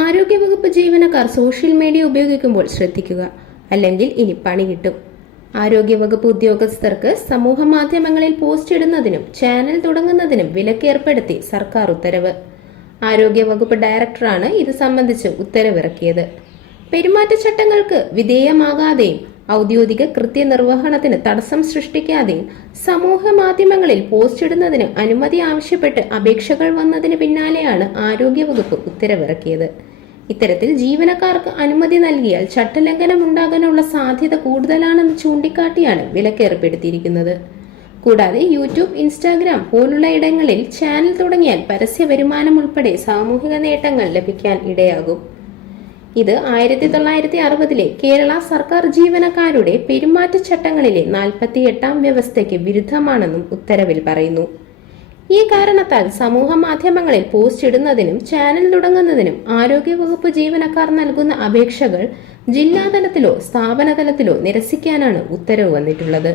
ആരോഗ്യവകുപ്പ് ജീവനക്കാർ social media ഉപയോഗിക്കുമ്പോൾ ശ്രദ്ധിക്കുക. അല്ലെങ്കിൽ ഇനി പണി കിട്ടും. ആരോഗ്യവകുപ്പ് ഉദ്യോഗസ്ഥർക്ക് സമൂഹ മാധ്യമങ്ങളിൽ പോസ്റ്റ് ഇടുന്നതിനും ചാനൽ തുടങ്ങുന്നതിനും വിലക്കേർപ്പെടുത്തി സർക്കാർ ഉത്തരവ്. ആരോഗ്യവകുപ്പ് ഡയറക്ടറാണ് ഇത് സംബന്ധിച്ച് ഉത്തരവിറക്കിയത്. പെരുമാറ്റച്ചട്ടങ്ങൾക്ക് വിധേയമാകാതെയും ഔദ്യോഗിക കൃത്യനിർവഹണത്തിന് തടസ്സം സൃഷ്ടിക്കാതെയും സമൂഹ മാധ്യമങ്ങളിൽ പോസ്റ്റ് ഇടുന്നതിന് അനുമതി ആവശ്യപ്പെട്ട് അപേക്ഷകൾ വന്നതിന് പിന്നാലെയാണ് ആരോഗ്യവകുപ്പ് ഉത്തരവിറക്കിയത്. ഇത്തരത്തിൽ ജീവനക്കാർക്ക് അനുമതി നൽകിയാൽ ചട്ടലംഘനം ഉണ്ടാകാനുള്ള സാധ്യത കൂടുതലാണെന്ന് ചൂണ്ടിക്കാട്ടിയാണ് വിലക്കേർപ്പെടുത്തിയിരിക്കുന്നത്. കൂടാതെ യൂട്യൂബ് ഇൻസ്റ്റാഗ്രാം പോലുള്ള ഇടങ്ങളിൽ ചാനൽ തുടങ്ങിയാൽ പരസ്യ വരുമാനം ഉൾപ്പെടെ സാമൂഹിക നേട്ടങ്ങൾ ലഭിക്കാൻ ഇടയാകും. ഇത് ആയിരത്തി തൊള്ളായിരത്തി അറുപതിലെ കേരള സർക്കാർ ജീവനക്കാരുടെ പെരുമാറ്റച്ചട്ടങ്ങളിലെ നാൽപ്പത്തി എട്ടാം വ്യവസ്ഥയ്ക്ക് വിരുദ്ധമാണെന്നും ഉത്തരവിൽ പറയുന്നു. ഈ കാരണത്താൽ സമൂഹ മാധ്യമങ്ങളിൽ പോസ്റ്റ് ഇടുന്നതിനും ചാനൽ തുടങ്ങുന്നതിനും ആരോഗ്യവകുപ്പ് ജീവനക്കാർ നൽകുന്ന അപേക്ഷകൾ ജില്ലാതലത്തിലോ സ്ഥാപന തലത്തിലോ നിരസിക്കാനാണ് ഉത്തരവ് വന്നിട്ടുള്ളത്.